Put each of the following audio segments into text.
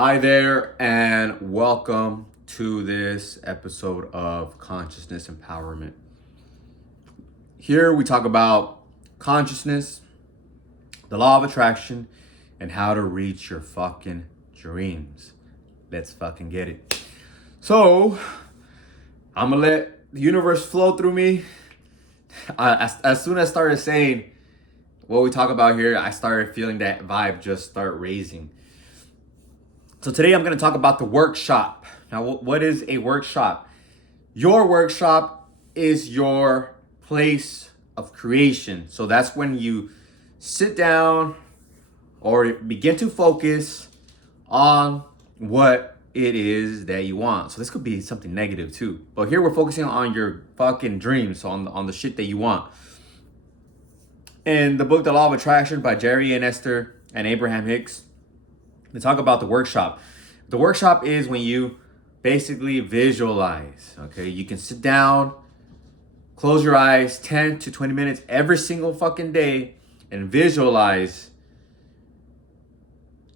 Hi there, and welcome to this episode of Consciousness Empowerment. Here we talk about consciousness, the law of attraction, and how to reach your fucking dreams. Let's fucking get it. So, I'm gonna let the universe flow through me. As soon as I started saying what we talk about here, I started feeling that vibe just start raising. So today I'm going to talk about the workshop. Now, what is a workshop? Your workshop is your place of creation. So that's when you sit down or begin to focus on what it is that you want. So this could be something negative too. But here we're focusing on your fucking dreams, so on the shit that you want. In the book, The Law of Attraction by Jerry and Esther and Abraham Hicks, they talk about the workshop. The workshop is when you basically visualize, okay? You can sit down, close your eyes 10 to 20 minutes every single fucking day and visualize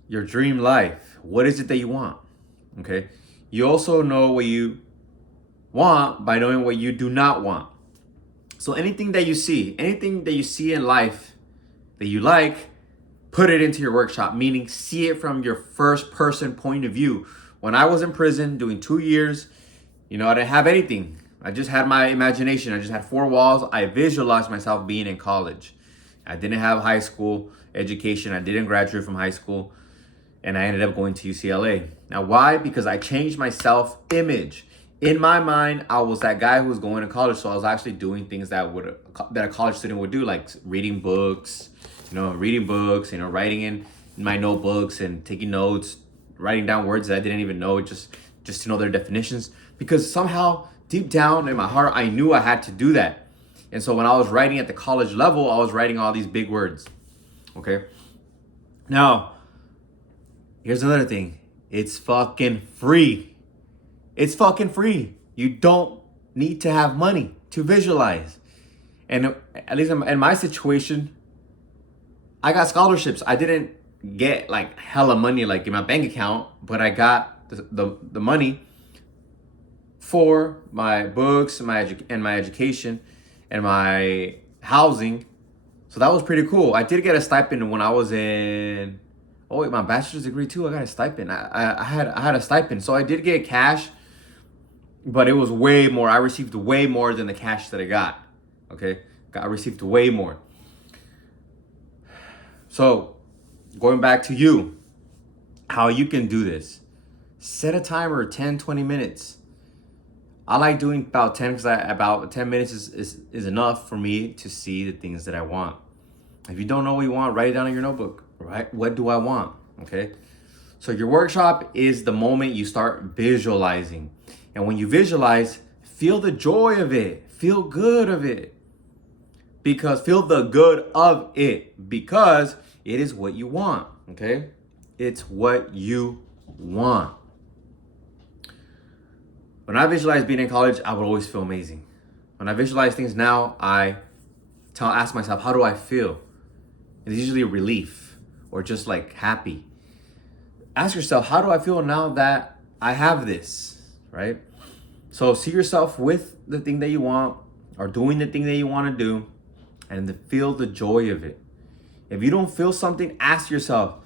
your dream life. What is it that you want, okay? You also know what you want by knowing what you do not want. So anything that you see in life that you like, put it into your workshop, meaning see it from your first person point of view. When I was in prison doing 2 years, I didn't have anything. I just had my imagination. I just had 4 walls. I visualized myself being in college. I didn't have high school education. I didn't graduate from high school. And I ended up going to UCLA. Now, why? Because I changed my self-image. In my mind, I was that guy who was going to college. So I was actually doing things that a college student would do, like reading books, writing in my notebooks and taking notes, writing down words that I didn't even know, just to know their definitions. Because somehow, deep down in my heart, I knew I had to do that. And so when I was writing at the college level, I was writing all these big words. Okay? Now, here's another thing. It's fucking free. It's fucking free. You don't need to have money to visualize. And at least in my situation, I got scholarships. I didn't get like hella money like in my bank account, but I got the money for my books, my education, and my housing. So that was pretty cool. I did get a stipend when I was in my bachelor's degree too. I got a stipend. I had a stipend, so I did get cash, but it was way more. I received way more than the cash that I got. Okay, I received way more. So, going back to you, how you can do this. Set a timer, 10, 20 minutes. I like doing about 10 because about 10 minutes is enough for me to see the things that I want. If you don't know what you want, write it down in your notebook, right? What do I want? Okay. So your workshop is the moment you start visualizing. And when you visualize, feel the joy of it. Feel good of it. Feel the good of it. Because it is what you want. Okay? It's what you want. When I visualize being in college, I would always feel amazing. When I visualize things now, I ask myself, how do I feel? It's usually relief or just like happy. Ask yourself, how do I feel now that I have this, right? So see yourself with the thing that you want or doing the thing that you want to do and feel the joy of it. If you don't feel something, ask yourself,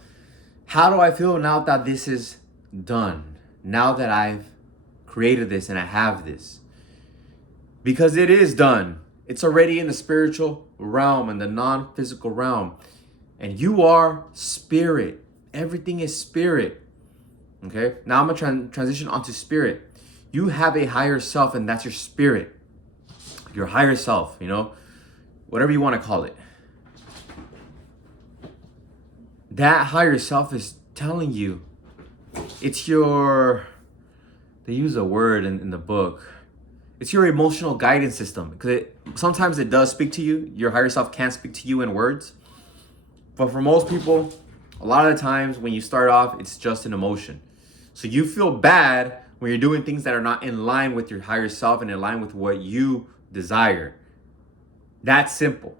how do I feel now that this is done? Now that I've created this and I have this? Because it is done. It's already in the spiritual realm and the non-physical realm. And you are spirit. Everything is spirit. Okay? Now I'm going to transition onto spirit. You have a higher self, and that's your spirit. Your higher self, whatever you want to call it. That higher self is telling you, it's they use a word in the book. It's your emotional guidance system. Because sometimes it does speak to you. Your higher self can't speak to you in words. But for most people, a lot of the times when you start off, it's just an emotion. So you feel bad when you're doing things that are not in line with your higher self and in line with what you desire. That's simple.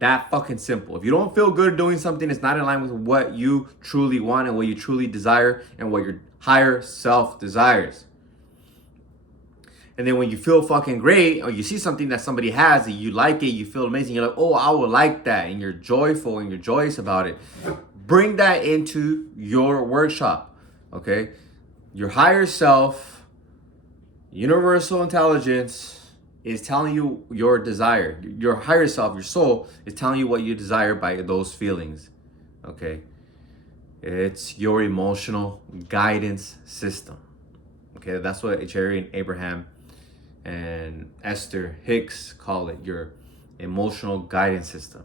That fucking simple. If you don't feel good doing something, it's not in line with what you truly want and what you truly desire and what your higher self desires. And then when you feel fucking great, or you see something that somebody has and you like it, you feel amazing, you're like, oh, I would like that. And you're joyful and you're joyous about it. Bring that into your workshop, okay? Your higher self, universal intelligence, is telling you your desire. Your higher self, your soul, is telling you what you desire by those feelings. Okay? It's your emotional guidance system. Okay, that's what Jerry and Abraham and Esther Hicks call it, your emotional guidance system.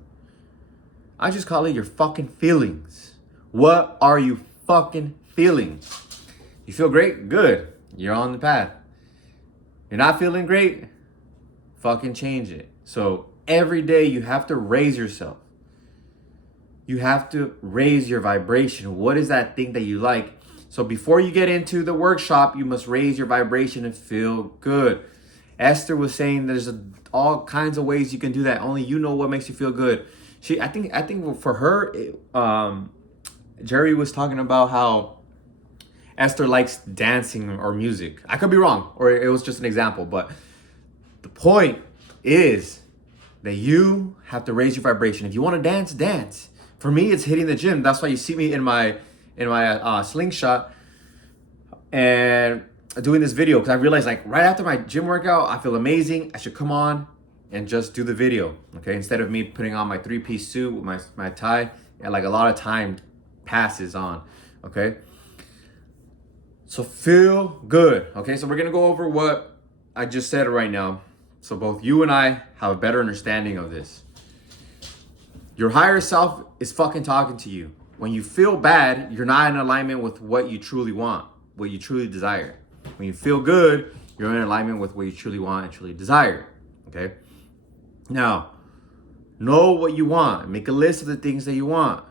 I just call it your fucking feelings. What are you fucking feeling? You feel great? Good. You're on the path. You're not feeling great? Fucking change it. So every day you have to raise yourself. You have to raise your vibration. What is that thing that you like? So before you get into the workshop, you must raise your vibration and feel good. Esther was saying there's all kinds of ways you can do that. Only you know what makes you feel good. I think for her, Jerry was talking about how Esther likes dancing or music. I could be wrong, or it was just an example, but the point is that you have to raise your vibration. If you want to dance, dance. For me, it's hitting the gym. That's why you see me in my slingshot and doing this video, because I realized, like, right after my gym workout, I feel amazing. I should come on and just do the video, okay? Instead of me putting on my 3-piece suit with my tie, and like a lot of time passes on, okay? So feel good, okay? So we're gonna go over what I just said right now, so both you and I have a better understanding of this. Your higher self is fucking talking to you. When you feel bad, you're not in alignment with what you truly want, what you truly desire. When you feel good, you're in alignment with what you truly want and truly desire, okay? Now, know what you want. Make a list of the things that you want.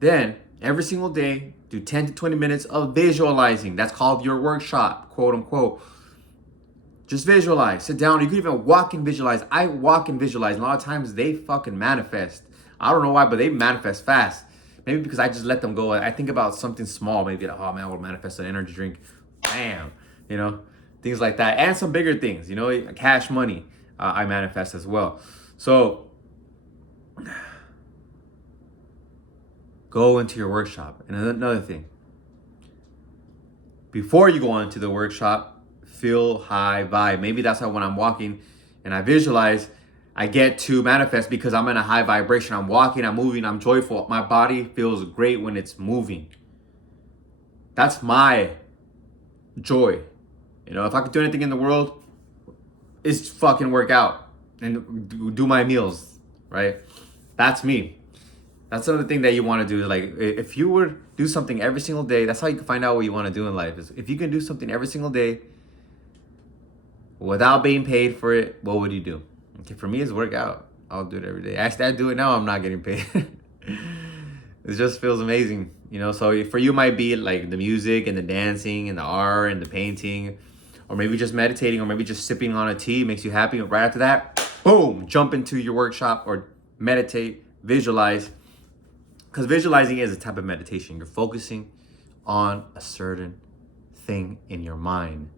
Then, every single day, do 10 to 20 minutes of visualizing. That's called your workshop, quote unquote. Just visualize. Sit down. You can even walk and visualize. I walk and visualize. And a lot of times, they fucking manifest. I don't know why, but they manifest fast. Maybe because I just let them go. I think about something small. Maybe like, oh man, I will manifest an energy drink. Bam. You know, things like that. And some bigger things, you know, cash money, I manifest as well. So go into your workshop. And another thing, before you go into the workshop, feel high vibe. Maybe that's how when I'm walking and I visualize, I get to manifest because I'm in a high vibration. I'm walking, I'm moving, I'm joyful. My body feels great when it's moving. That's my joy. You know, if I could do anything in the world, it's fucking work out and do my meals, right? That's me. That's another thing that you want to do. Like, if you would do something every single day, that's how you can find out what you want to do in life. Is if you can do something every single day without being paid for it, what would you do? Okay, for me, it's work out. I'll do it every day. Actually, I do it now. I'm not getting paid. It just feels amazing, you know? So for you, it might be like the music and the dancing and the art and the painting, or maybe just meditating, or maybe just sipping on a tea makes you happy. Right after that, boom, jump into your workshop or meditate, visualize. Because visualizing is a type of meditation. You're focusing on a certain thing in your mind.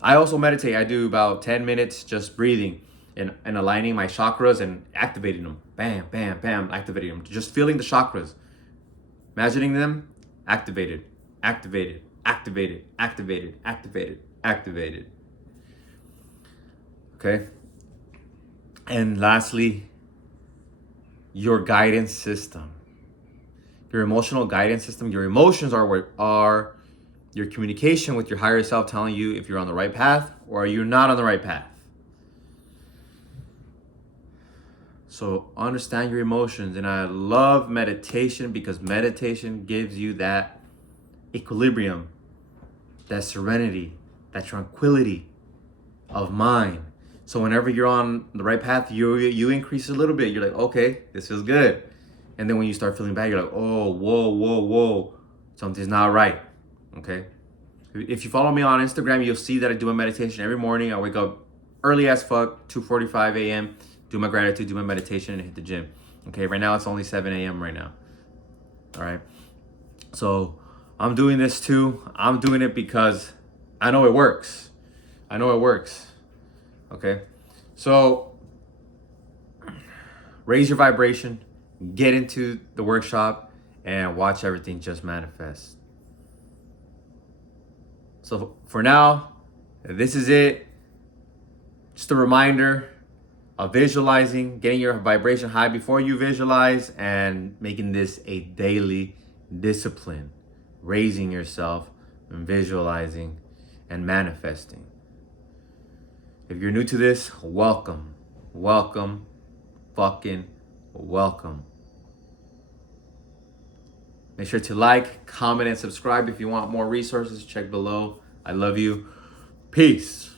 I also meditate. I do about 10 minutes just breathing and aligning my chakras and activating them. Bam, bam, bam, activating them. Just feeling the chakras. Imagining them activated, activated, activated, activated, activated, activated. Okay? And lastly, your guidance system. Your emotional guidance system. Your emotions are your communication with your higher self telling you if you're on the right path or you're not on the right path. So understand your emotions. And I love meditation because meditation gives you that equilibrium, that serenity, that tranquility of mind. So whenever you're on the right path, you increase a little bit. You're like, okay, this feels good. And then when you start feeling bad, you're like, oh, whoa, something's not right. Okay? If you follow me on Instagram, you'll see that I do a meditation every morning. I wake up early as fuck, 2:45 a.m., do my gratitude, do my meditation, and hit the gym. Okay, right now it's only 7 a.m. right now. All right. So I'm doing this too. I'm doing it because I know it works. I know it works. Okay. So raise your vibration, get into the workshop, and watch everything just manifest. So for now, this is it. Just a reminder of visualizing, getting your vibration high before you visualize, and making this a daily discipline. Raising yourself and visualizing and manifesting. If you're new to this, welcome. Welcome. Fucking welcome. Make sure to like, comment, and subscribe if you want more resources. Check below. I love you. Peace.